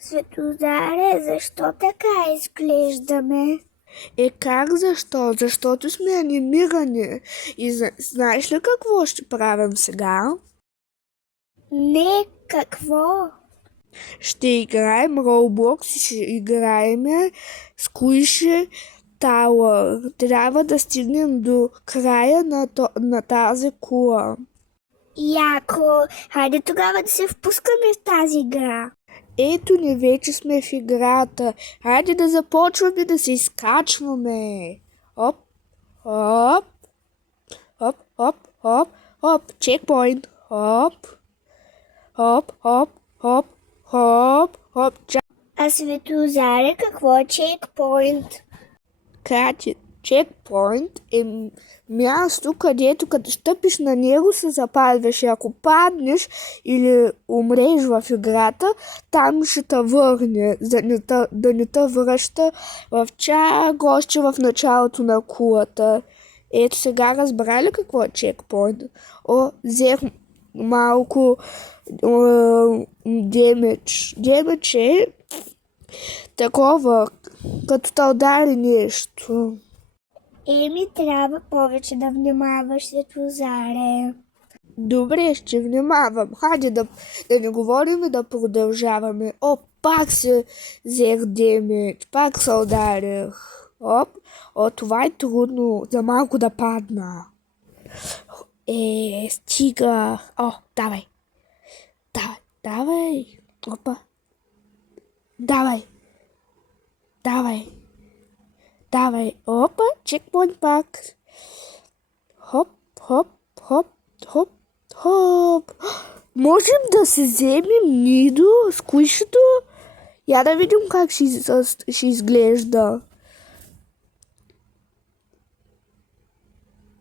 Светозаре, защо така изглеждаме? Как защо? Защото сме анимирани. И знаеш ли какво ще правим сега? Не, какво? Ще играем Roblox и ще играем Squishy Tower. Трябва да стигнем до края на тази кула. Яко, хайде тогава да се впускаме в тази игра. Ето ни, вече сме в играта. Хайде да започваме да се изкачваме. Оп, оп, оп, оп, оп, оп, чекпоинт. Оп, оп, оп, оп, оп, оп, А Светозаре, какво е чекпоинт? Чекпоинт е място, където като стъпиш на него се запалваш. И ако паднеш или умреш в играта, там ще те върне, да не те връща в чак още в началото на кулата. Ето сега разбра ли какво е чекпоинт? Взех малко демидж. Демидж е такова, като те удари нещо. Трябва повече да внимаваш, Светозаре. Добре, ще внимавам. Хайде да не говорим и да продължаваме. Пак се взех демидж, пак се ударих. Това е трудно, за малко да падна. Стига. Давай. Давай. Опа. Давай. Опа, чекпоинт пак. Хоп. Можем да се вземем Нидо с куишето? Я да видим как ще изглежда.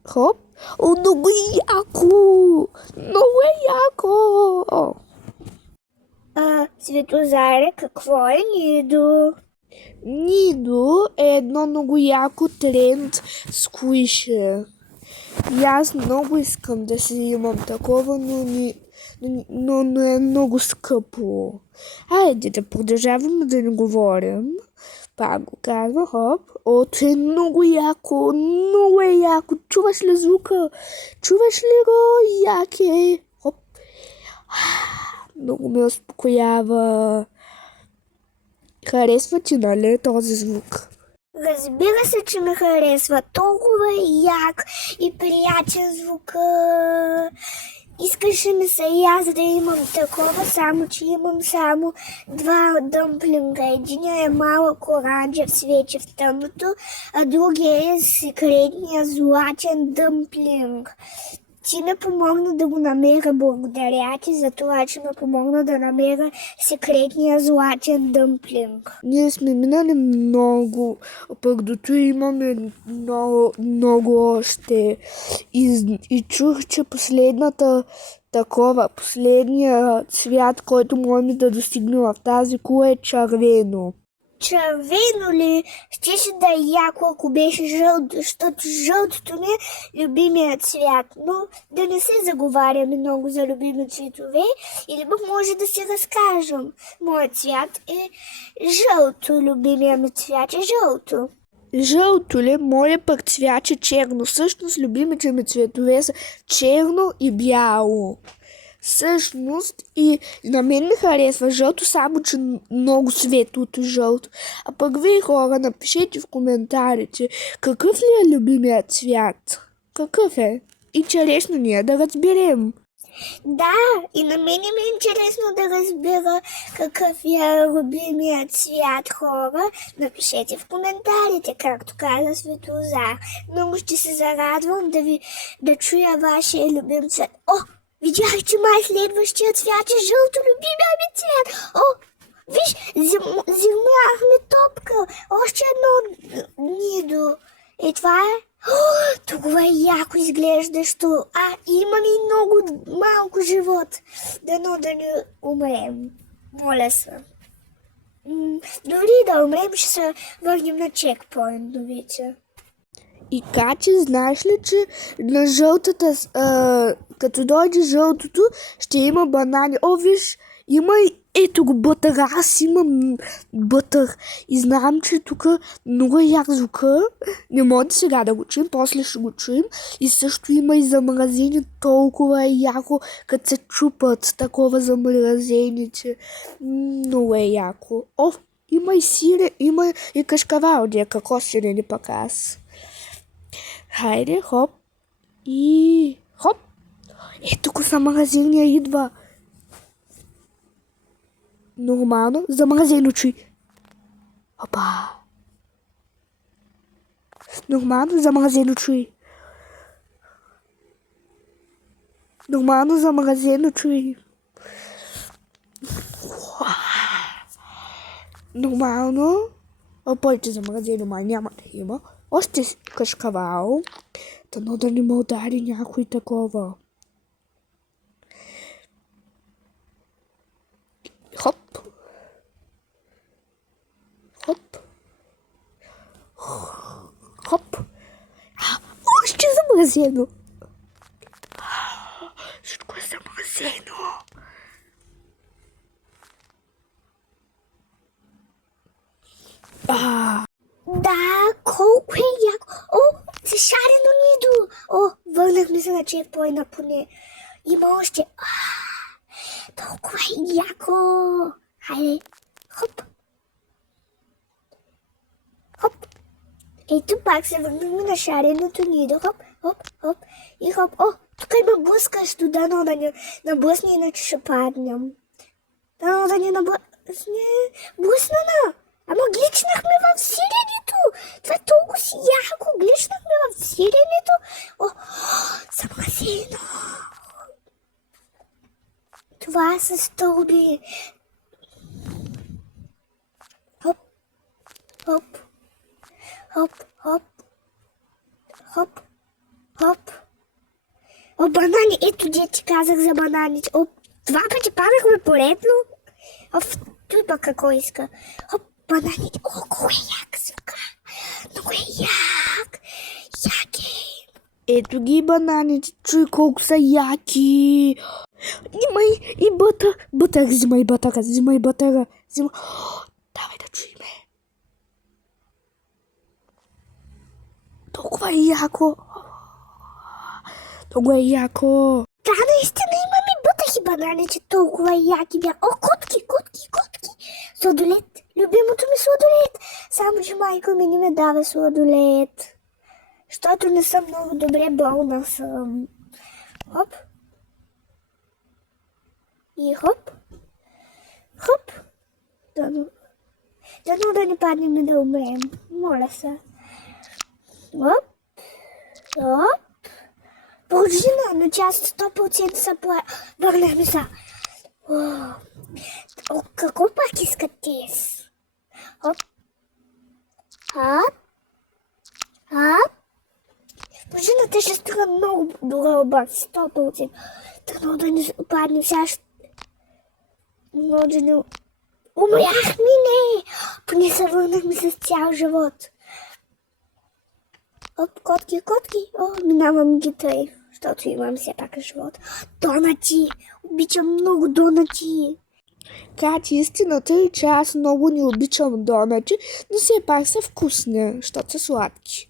Хоп. Много яко! Светозаре, какво е Нидо? Нидо е едно много яко тренд сквиши. И аз много искам да си имам такова, но е много скъпо. Хайде да продължаваме да не говорим. Пак го казвам, хоп. То е много яко, много е яко. Чуваш ли звука? Чуваш ли го? Як е? Хоп. Много ме успокоява. Харесва ти, нали, този звук? Разбира се, че ме харесва. Толкова як и приятен звук. Искаше ми се и аз да имам такова, само че имам само два дъмплинга. Единия е малък оранжев, свече в тъмното, а другия е секретния златен дъмплинг. Ти ме помогна да го намеря. Благодаря ти за това, че ме помогна да намеря секретния златен дъмплинг. Ние сме минали много, пък до това имаме много още. И чух, че последния цвят, който можем да достигнем в тази кула е червено. Червено ли? Щеше да е яко, ако беше жълто, защото жълтото ми е любимият цвят. Но да не се заговаряме много за любими цветове, или пък може да си разкажем. Моят цвят е жълто, любимия ми цвят е жълто. Жълто ли? Моя пък цвят е черно. Всъщност любимите ми цветове са черно и бяло. Всъщност и на мен ми харесва жълто, само че много светлото жълто. А пък вие хора, напишете в коментарите какъв ли е любимият цвят. Какъв е? Интересно ни е да разберем. Да, и на мен ми е интересно да разбера какъв е любимият цвят, хора. Напишете в коментарите, както каза Светозар. Много ще се зарадвам да чуя вашия любим цвят. Видях, че май следващия цвят е жълто, любимия ми цвят. Виж, взимахме топка. Още едно Нидо. Това е толкова яко изглеждащо. Имаме и много малко живот. Дано да не умрем. Моля се. Дори да умрем, ще се върнем на чекпоинтовете. И Катя, знаеш ли, че на жълтата, като дойде жълтото, ще има банани. Виж, има и Ето го бътър, аз имам бътър и знам, че тук много е як звука. Не може сега да го чуем, после ще го чуем. И също има и замразени, толкова е яко, като се чупат такова замразени, че много е яко. О, има и сире, има и кашкавал, какво сирене пък аз. Хайде, хоп и хоп. Ето го замразения идва. Нормално, замразено чуй. Опа. Нормално, замразено чуй. Нормално, замразено чуй. Нормално. Повече замразено май няма да има. Още кашкавал. Дано да не ме удари някой такова. Хоп. Хоп. Хоп. Още замразено. Всичко е замразено. Да, колко е яко. О, зашарено нидо. О, върнахме се на чекпоинта поне. Има още. Толкова е яко. Хайде. Хоп. Хоп. Ето пак се върнахме на шареното нидо. Хоп, хоп, хоп. И хоп. О, тук има блъскащо. Дано да не наблъсне, иначе ще паднем. Дано да не наблъсне. Блъснана. Ама гличнахме в сиренето! Това е толкова си яко! Гличнахме в сиренето! О, замразено! Това са стълби. Хоп, хоп, хоп, хоп, хоп, хоп. О, банани! Ето де ти казах за бананите. О, два пъти падахме поредно. О, той пък какво иска. Хоп. Бананите. О, колко е як звука. Много е як. Як е. Ето ги бананите. Чуй колко са яки. Има и бътър. Бътър, взимай бътъра. Взимай бътъра. Давай да чуеме. Толкова е яко. Толкова е яко. Да, наистина имаме бътър и бананите. Толкова яки бяха. О, котки, котки, котки. Сладолет. Любимото ми сладолет. Само, че майка ми не ме дава сладолет. Защото не съм много добре болна съм. Хоп. И хоп. Хоп. Дано да не паднем и да умрем. Моля се. Хоп. Хоп. Пружина, но част 100% са върнахме са. О, какво пак искат тез? Хоп. Хоп. Хоп. Пружината ще струва много добра обаче, 100%. Дано да не падне сега. Може да не... Умряхме, не! Поне се върнахме с цял живот. Оп, котки, котки. О, минавам ги тъй, защото имам все пак живот. Донати! Обичам много донати. Кати, истината е, че аз много не обичам донати, но все пак са вкусни, защото са сладки.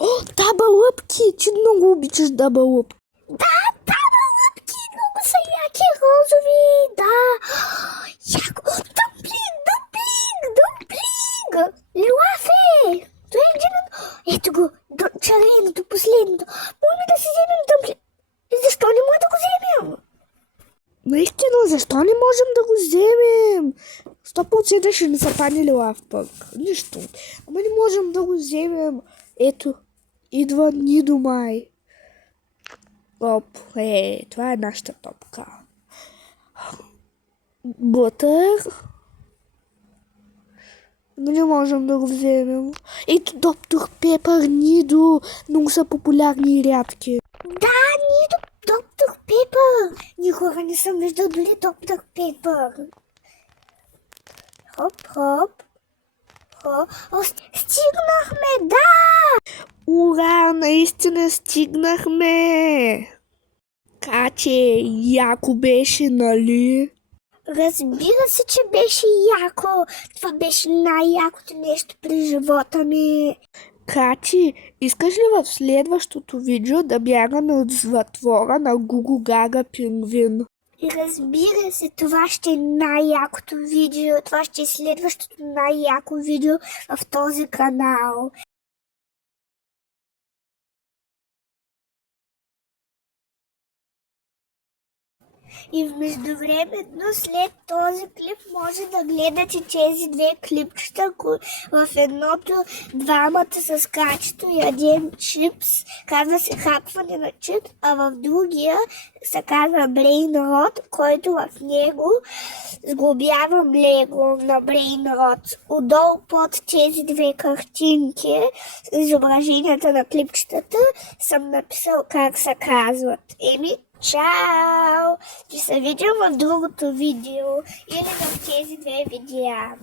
О, дабълъпки! Ти много обичаш дабълъпки. Да, дабълъпки! Много са яки, розови! Да! Яко! Дъмплинг! Лилафе! Той е един... Ето го! Червеното, последното! Можем да си вземем дъмплинг! Защо не може да го вземем? Наистина, защо не можем да го вземем? 100% ще не са падне лилав пък. Нищо. Ама не можем да го вземем. Ето, идва Нидо май. Оп, това е нашата топка. Бътър. Но не можем да го вземем. Ето доктор Пепър, Нидо. Много са популярни и рядки. Да, Нидо, доктор Пепър. Никога не съм виждал дори доктор Пепър. Хоп, хоп. О, стигнахме, да! Ура, наистина стигнахме! Кате, яко беше, нали? Разбира се, че беше яко. Това беше най-якото нещо при живота ми. Кати, искаш ли в следващото видео да бягаме от затвора на Гугу Гага пингвин? И разбира се, това ще е най-якото видео. Това ще е следващото най-яко видео в този канал. И междувременно след този клип може да гледате тези две клипчета. В едното двамата с Качето ядем чипс, казва се хапване на чипс, а в другия се казва Brain Rot, който в него сглобявам лего на Brain Rot. Отдолу под тези две картинки, изображенията на клипчетата, съм написал как се казват. Чао! Ще се видим в другото видео или в тези две видеа.